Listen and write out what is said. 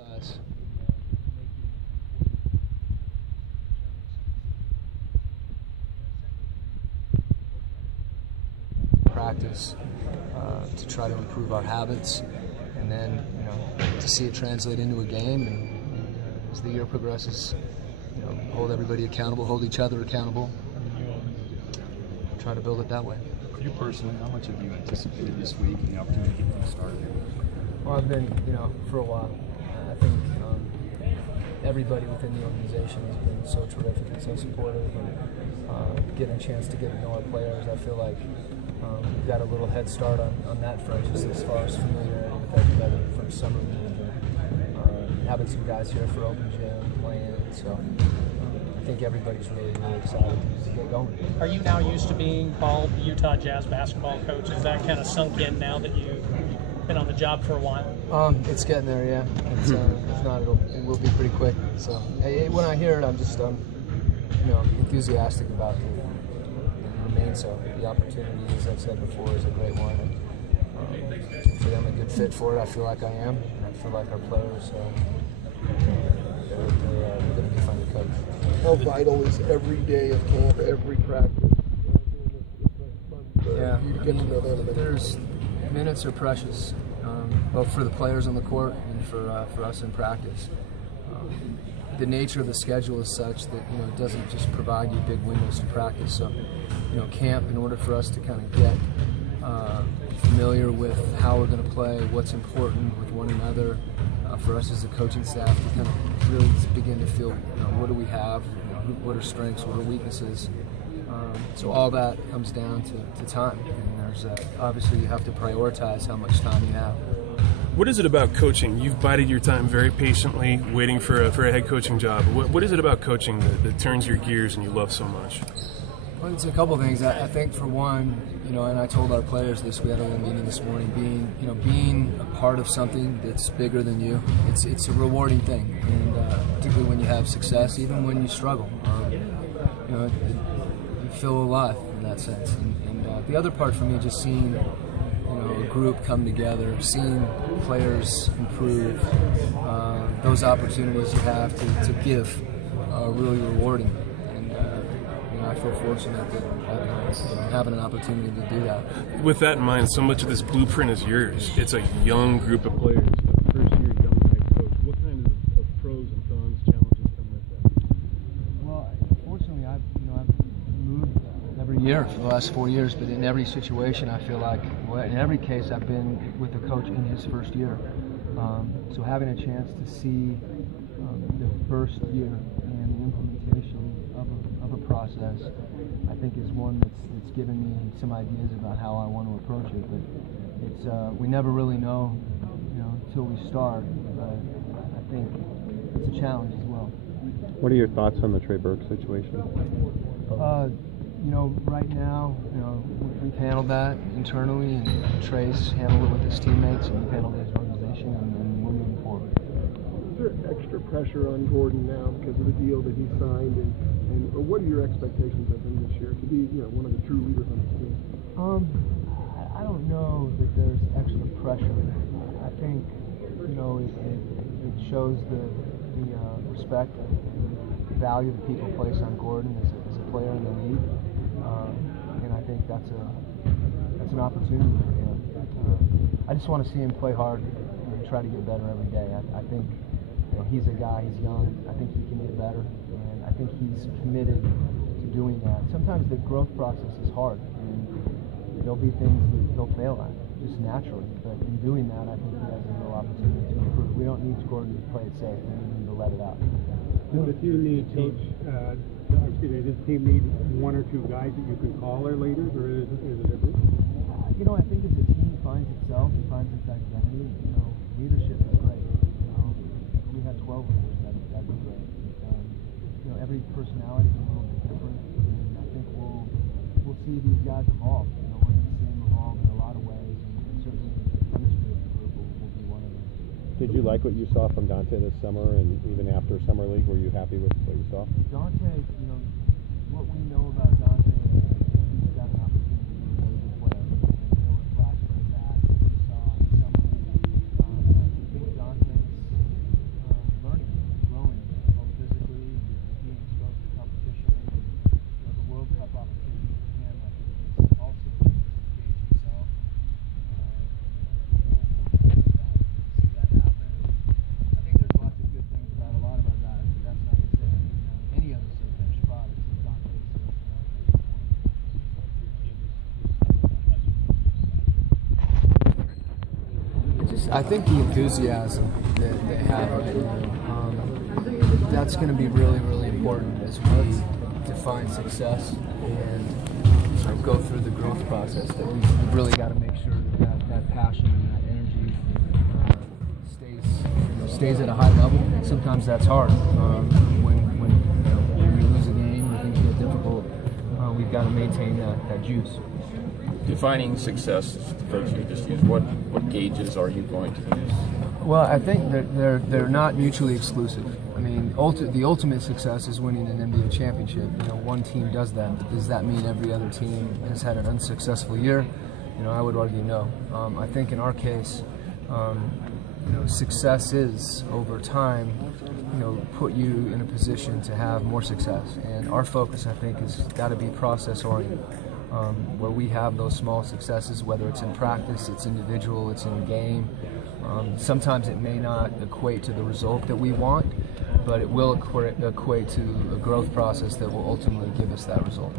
emphasize. Practice to try to improve our habits, and then to see it translate into a game. And as the year progresses, hold everybody accountable, hold each other accountable, and try to build it that way. For you personally, how much have you anticipated this week and the opportunity to get things started? Well, I've been, for a while. I think everybody within the organization has been so terrific and so supportive, and getting a chance to get to know our players, I feel like we've got a little head start on that front, just as far as familiarity with everybody from summer league, and having some guys here for open gym, playing, so I think everybody's really, really excited to get going. Are you now used to being called the Utah Jazz basketball coach? Is that kind of sunk in now that you've been on the job for a while? It's getting there, yeah. It's, if not, it will be pretty quick. So when I hear it, I'm just enthusiastic about it, and remain so. The opportunity, as I've said before, is a great one. And, for them, a good fit for it. I feel like I am, and I feel like our players they're going to be fun to coach. How vital is every day of camp, every practice? Yeah, You to get to know them. There's minutes are precious, both for the players on the court and for us in practice. The nature of the schedule is such that it doesn't just provide you big windows to practice. So, camp, in order for us to kind of get familiar with how we're going to play, what's important with one another, for us as a coaching staff to kind of really begin to feel, what do we have, what are strengths, what are weaknesses. So all that comes down to time. And there's obviously you have to prioritize how much time you have. What is it about coaching? You've bided your time very patiently, waiting for a head coaching job. What is it about coaching that turns your gears and you love so much? Well, it's a couple of things. I think for one, and I told our players this. We had a little meeting this morning. Being a part of something that's bigger than you, it's a rewarding thing, and particularly when you have success, even when you struggle, you feel alive in that sense. And the other part for me, just seeing a group come together, seeing players improve, those opportunities you have to give are really rewarding. I feel fortunate that having an opportunity to do that. With that in mind, so much of this blueprint is yours. It's a young group of players, a first-year young head coach. What kind of pros and cons, challenges come with that? Well, fortunately, I've moved every year for the last 4 years, but in every situation, I feel like, in every case, I've been with a coach in his first year. So having a chance to see the first year and the implementation of a process, I think is one that's given me some ideas about how I want to approach it. But it's we never really know, until we start. But I think it's a challenge as well. What are your thoughts on the Trey Burke situation? Right now, we've handled that internally, and Trey's handled it with his teammates, and we've handled it as an organization, and we're moving forward. Is there extra pressure on Gordon now because of the deal that he signed, or what are your expectations of him this year to be, one of the true leaders on this team? I don't know that there's extra pressure. I think, it shows the respect and value that people place on Gordon as a player in the league, and I think that's an opportunity for him. I just want to see him play hard and try to get better every day. I think he's a guy, he's young, I think he can get better, and I think he's committed to doing that. Sometimes the growth process is hard, and there'll be things that he'll fail at, just naturally, but in doing that, I think he has a real opportunity to improve. We don't need Gordon to play it safe, we need him to let it out. Does the team need does the team need one or two guys that you can call their leaders, or is it different? I think as the team finds itself and finds its identity, leadership is great. If we had 12 leaders, that'd be great. Every personality is a little bit different, and I think we'll see these guys evolve. We're going to see them evolve in a lot of ways, and certainly the chemistry of the group will be one of them. Did you like what you saw from Dante this summer, and even after Summer League, were you happy with what you saw? Dante, what we know about Dante, he's got an opportunity to be a really good player. And there were flashes of that we saw in Summer League. I think Dante's I think the enthusiasm that they have right now, that's going to be really, really important as we define success and go through the growth process. That we've really got to make sure that passion and that energy stays at a high level. Sometimes that's hard. When we lose a game, when things get difficult, we've got to maintain that juice. Defining success, the phrase you just used, what gauges are you going to use? Well, I think that they're not mutually exclusive. I mean, the ultimate success is winning an NBA championship. One team does that. Does that mean every other team has had an unsuccessful year? I would argue no. I think in our case, success is over time, put you in a position to have more success. And our focus, I think, has got to be process oriented. Where we have those small successes, whether it's in practice, it's individual, it's in a game. Sometimes it may not equate to the result that we want, but it will equate to a growth process that will ultimately give us that result.